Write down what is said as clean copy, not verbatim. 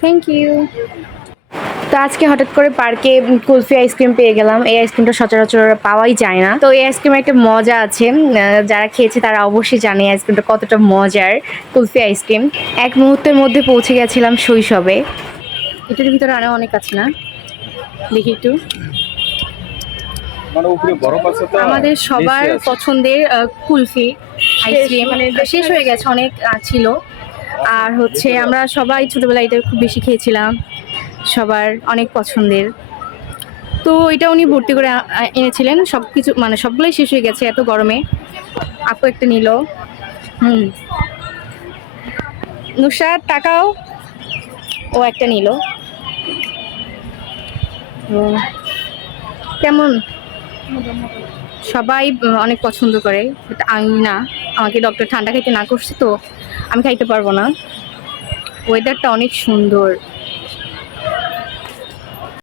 Thank you. তো আজকে হঠাৎ করে পার্কে কুলফি আইসক্রিম পেয়ে গেলাম। এই আইসক্রিমটা সচরাচর পাওয়াই যায় না। তো এই আইসক্রিমের একটা মজা আছে, যারা খেয়েছে তারা অবশ্যই জানে আইসক্রিমটা কতটা মজার। কুলফি আইসক্রিম এক মুহূর্তের মধ্যে পৌঁছে গেছিলাম শৈশবে। এটার ভিতরে আরো অনেক আছে না, দেখি একটু। আমাদের সবার পছন্দের কুলফি আইসক্রিম মানে শেষ হয়ে গেছে, অনেক ছিল। আর হচ্ছে আমরা সবাই ছোটবেলায় এটা খুব বেশি খেয়েছিলাম, সবার অনেক পছন্দের। তো এটা উনি ভর্তি করে এনেছিলেন, সব কিছু মানে সবগুলোই শেষ হয়ে গেছে এত গরমে। আপু একটা নিল। নুসরাত তাকাও, ও একটা নিল। কেমন? সবাই অনেক পছন্দ করে, এটা আমি না। আমাকে ডক্টর ঠান্ডা খাইতে না করছে, তো আমি খাইতে পারবো না। ওয়েদারটা অনেক সুন্দর।